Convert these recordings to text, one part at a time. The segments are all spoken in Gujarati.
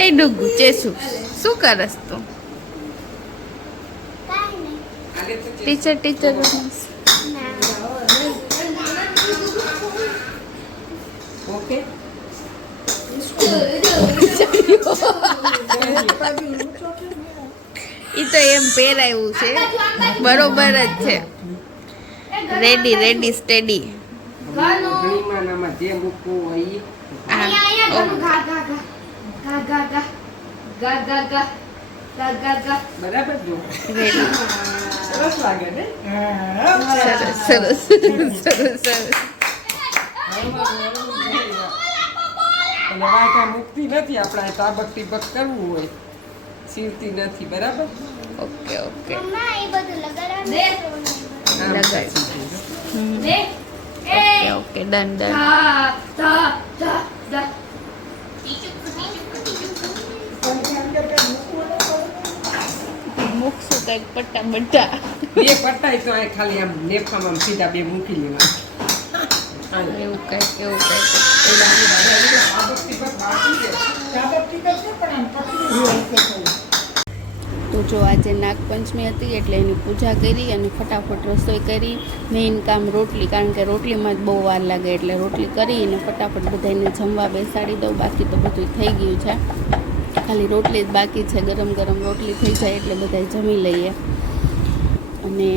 એ ડુગુ ચેસુ શું કરસ તું? ટીચર ટીચર ઓકે ઈ તો એમ પહેરાયું છે, બરોબર જ છે. Ready ready steady. ઘણીમાં નામાં જે મૂકવું હોય ઈ. બરાબર જો સરસ લાગે ને. સરસ સરસ સરસ સરસ. અને વાંકા મૂકતી નથી, આપણે તાબક ટીબક કરવું હોય સીવતી નથી. બરાબર. Okay okay. Okay done done. મૂકશું કઈક પટ્ટા બટ્ટા. બે પટ્ટાય તો આ ખાલી આમ નેફામાં સીધા બે મૂકી લેવા. એવું કઈક એવું કઈક. તો જો આજે નાગપંચમી હતી એટલે એની પૂજા કરી અને ફટાફટ રસોઈ કરી. મેઇન કામ રોટલી, કારણ કે રોટલીમાં જ બહુ વાર લાગે એટલે રોટલી કરી અને ફટાફટ બધાને જમવા બેસાડી દઉં. બાકી તો બધું થઈ ગયું છે, ખાલી રોટલી જ બાકી છે. ગરમ ગરમ રોટલી થઈ જાય એટલે બધા જમી લઈએ. અને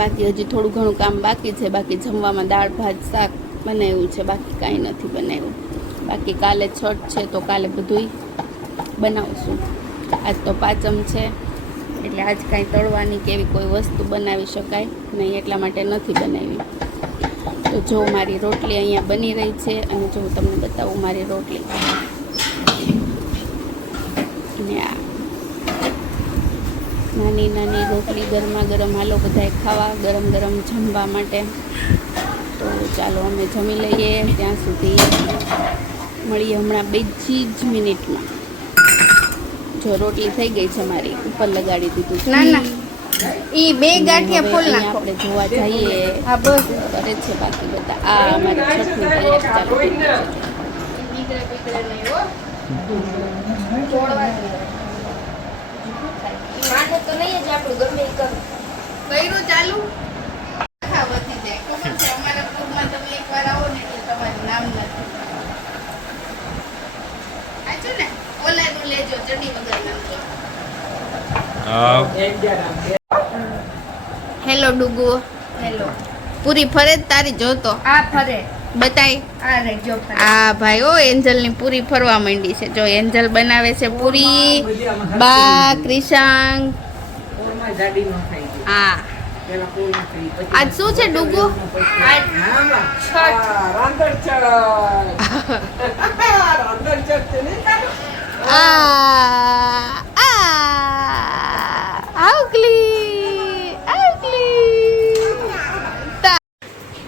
બાકી હજી થોડું ઘણું કામ બાકી છે. બાકી જમવામાં દાળ ભાત શાક બનાવ્યું છે, બાકી કાંઈ નથી બનાવ્યું. બાકી કાલે છઠ છે તો કાલે બધુંય બનાવશું. આજ તો પાંચમ છે એટલે આજ કાંઈ તળવાની કે એવી કોઈ વસ્તુ બનાવી શકાય નહીં, એટલા માટે નથી બનાવી. તો જો મારી રોટલી અહીંયા બની રહી છે અને જો તમને બતાવું મારી રોટલી. અને આ નાની નાની રોટલી ગરમા ગરમ. હાલો બધાએ ખાવા, ગરમ ગરમ જમવા માટે. તો ચાલો અમે જમી લઈએ. ત્યાં સુધી મળીએ હમણાં 2 જ મિનિટમાં. જો રોટલી થઈ ગઈ છે મારી, ઉપર લગાડી દીધું. ના ના ઈ 2 ગાંઠિયા ફૂલ નાખો. આપણે જોવા જઈએ. હા બસ કરે છે બાકી બધા. આ અમારી છઠની તૈયારી ચાલુ થઈ ગઈ માથે તો નહીં જ આપણું ગમે એ કરું. કર્યું ચાલુ વધી જાય. ખબર છે અમારા ગ્રુપમાં તમે એકવાર આવો ને એટલે તમારું નામ નથી. સાચું ને? ઓલાનું લેજો ચડી વગર નાખજો. હેલો ડુગુ. હેલો પૂરી ફરે જ તારી જોતો આ ફરે બતાય. આ રે જો ફરે. આ ભાઈ ઓ એન્જલની પૂરી ફરવા માંડી છે. જો એન્જલ બનાવે છે પૂરી. બા ક્રિશાંગ. હા આજ શું છે ડુગુ?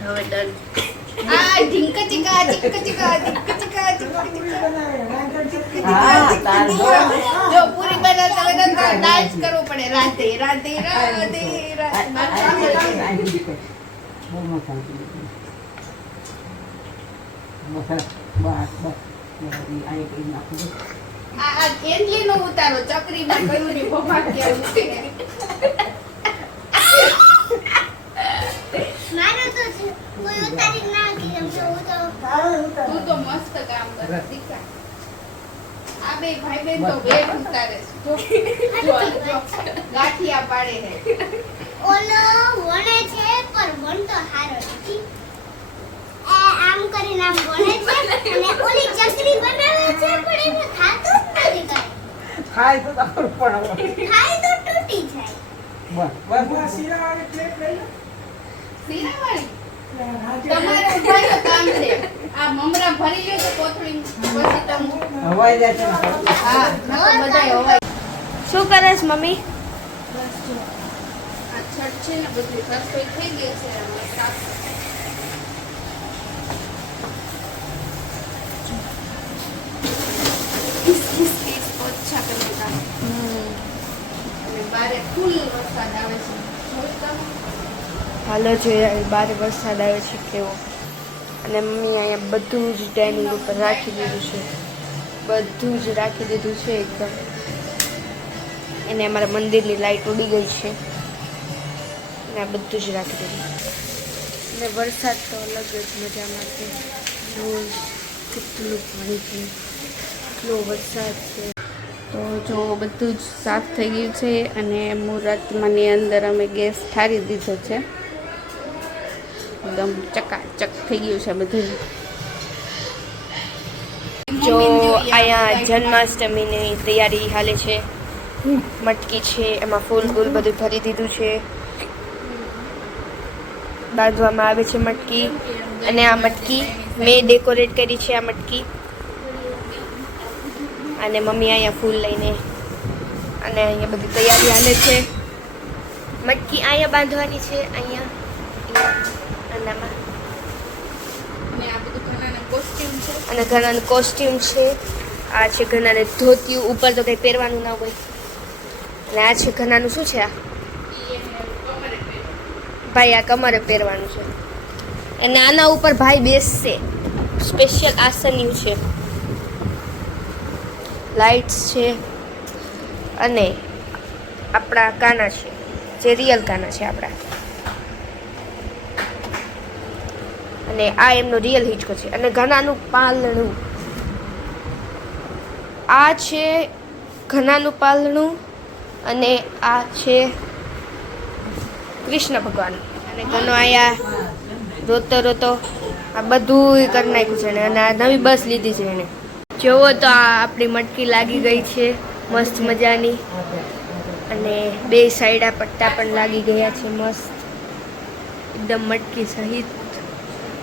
હવે ડન. આ ઢીંકા ચીકા ચીકા ચીકા ચીકા ચીકા ચીકા. જો પૂરી બનાવતા બનાવતા ડાન્સ કરવો પડે. રાતે રાતે રાતે આ કેન્ડલી નો ઉતારો. ચકરીમાં કયું ની ભભા કેવું છે. તું તો મસ્ત કામ કરે દીકા. આ બે ભાઈ બેન તો વેટ ઉતારે છે. જો ગાંઠિયા પાડે છે. ઓલો વણે છે પર વણતો હારો નથી. આમ કરીને આમ વણે છે અને ઓલી ચકરી બનાવે છે પણ એને ખાતું જ નથી કાઈ. ખાય તો તારું પણ ખાય તો તૂટી જાય. બસ શીરાવાળી પ્લેટ લઈ લો. શીરાવાળી તમારે ઉભાઈનું કામ છે. આ મમરા ભરી લ્યો તો કોથળી પછી તમે હવાઈ જાય છે. હા નકર બધાય હવાઈ. શું કરેશ મમ્મી? બસ જો આ છઠ છે ને બધી રસોઈ થઈ ગઈ છે. હવે સાફ ઓછા કરી. અને બારે ફૂલ વરસાદ આવે છે. હાલો જોઈએ બારે વરસાદ આવ્યો છે કેવો. અને મમ્મી અહીંયા બધું જ ડાઇનિંગ ઉપર રાખી દીધું છે, બધું જ રાખી દીધું છે એકદમ. એને અમારા મંદિરની લાઈટ ઉડી ગઈ છે અને આ બધું જ રાખી દીધું. અને વરસાદ તો અલગ જ મજામાં છે. રોજ કેટલું પાણી છે, કેટલો વરસાદ છે. તો જો બધું જ સાફ થઈ ગયું છે અને મુહૂર્તમાંની અંદર અમે ગેસ ઠારી દીધો છે. એકદમ ચકાચક થઈ ગયું છે બધું. જો અહીંયા જન્માષ્ટમીની તૈયારી હાલે છે. મટકી છે, એમાં ફૂલ ફૂલ બધું ભરી દીધું છે. બાંધવામાં આવે છે મટકી. અને આ મટકી મેં ડેકોરેટ કરી છે. આ મટકી અને મમ્મી અહીંયા ફૂલ લઈને અને અહીંયા બધી તૈયારી હાલે છે. મટકી અહીંયા બાંધવાની છે, અહીંયા આનામાં. અને ઘણાનું કોસ્ટ્યુમ છે. આ છે ઘણાને ધોતિયું, ઉપર તો કંઈ પહેરવાનું ના હોય. અને આ છે ઘણાનું શું છે? આ ભાઈ આ કમરે પહેરવાનું છે. અને આના ઉપર ભાઈ બેસશે. સ્પેશિયલ આસન્યું છે, લાઇટ્સ છે. અને આપણા કાના છે, જે રિયલ કાના છે આપણા. અને આ એમનો રિયલ હિંચકો છે. અને ઘણાનું પાલણું. આ છે ઘણાનું પાલણું અને આ છે કૃષ્ણ ભગવાન. અને ઘણો અહીંયા રોતો રોતો આ બધું કરી નાખ્યું છે. અને આ નવી બસ લીધી છે એને. જોવો તો આ આપણી મટકી લાગી ગઈ છે મસ્ત મજાની. અને બે સાઈડ આ પટ્ટા પણ લાગી ગયા છે મસ્ત એકદમ મટકી સહિત.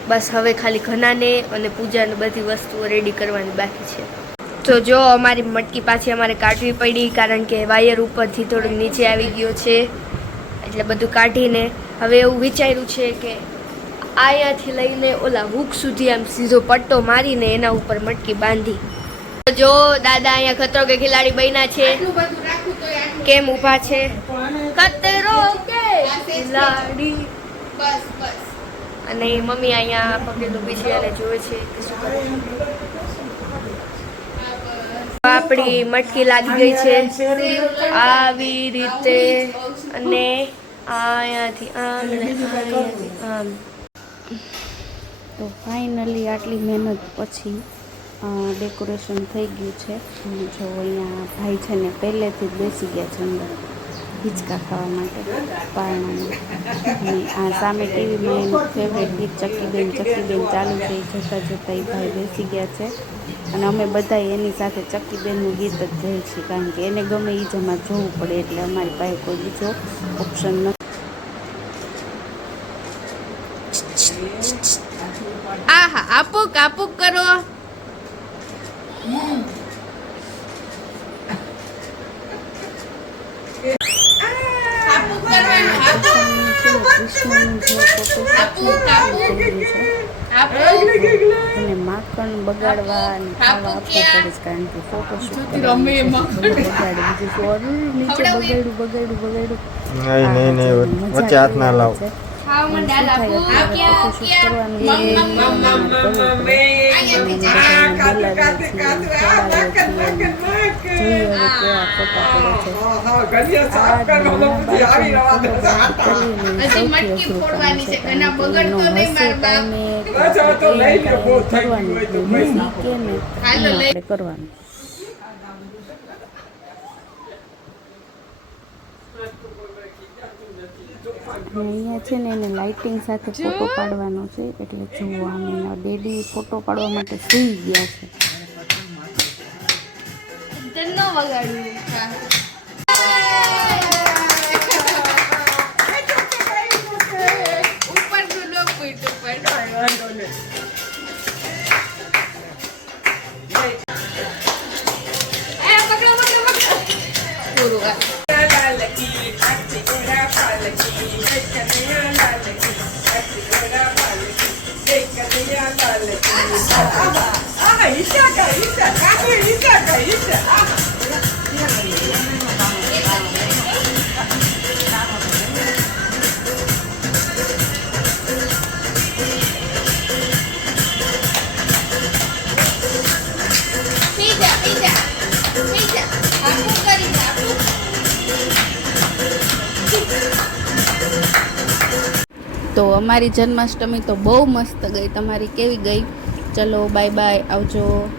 બસ હવે ખાલી ઘનાને અને પૂજાને બધી વસ્તુઓ રેડી કરવાની બાકી છે. તો જો અમારી મટકી પાછી અમારે કાઢવી પડી, કારણ કે વાયર ઉપરથી થોડુંક નીચે આવી ગયો છે. એટલે બધું કાઢીને હવે એવું વિચાર્યું છે કે અહીંયાથી લઈને ઓલા હુક સુધી આમ સીધો પટ્ટો મારીને એના ઉપર મટકી બાંધી. જો દાદા અહીંયા ખતરો કે ખિલાડી બન્યા છે. કેમ ઊભા છે? ખતરો કે ખિલાડી. બસ બસ. અને મમ્મી અહીંયા પગે ડૂબી છે અને જોવે છે કે શું કરે. આપણી મટકી લાગી ગઈ છે આવી રીતે. અને અહીંયાથી આમ ને અહીંયાથી આમ. તો ફાઇનલી આટલી મહેનત પછી ડેકોરેશન થઈ ગયું છે. અને જો અહીંયા ભાઈ છે ને પહેલેથી જ બેસી ગયા છે અંદર હિંચકા ખાવા માટે પારણામાં. અને આ સામે ટીવીમાં એનું ફેવરેટ ગીત ચક્કીબેન ચાલુ છે. એ જોતાં જોતાં એ ભાઈ બેસી ગયા છે. અને અમે બધા એની સાથે ચક્કીબેનનું ગીત જ જોઈએ છીએ, કારણ કે એને ગમે એ જ અમારે જોવું પડે. એટલે અમારી પાસે કોઈ બીજો ઓપ્શન નથી. આહા આપુક આપુક કરો. કૃષ્ણનું જે અને માખણ બગાડવા અને ખાવા આપવું પડે છે, કારણ કે ફોટોશૂટ બગાડ્યું નીચે બગાડ્યું. વચ્ચે હાથ ના લાવ. કરવાનું. અહીંયા છે ને એને લાઇટિંગ સાથે ફોટો પાડવાનો છે. એટલે જુઓ આમ એના ડેડી ફોટો પાડવા માટે સૂઈ ગયા છે. તો અમારી જન્માષ્ટમી તો બહુ મસ્ત ગઈ. તમારી કેવી ગઈ? ચલો બાય બાય, આવજો.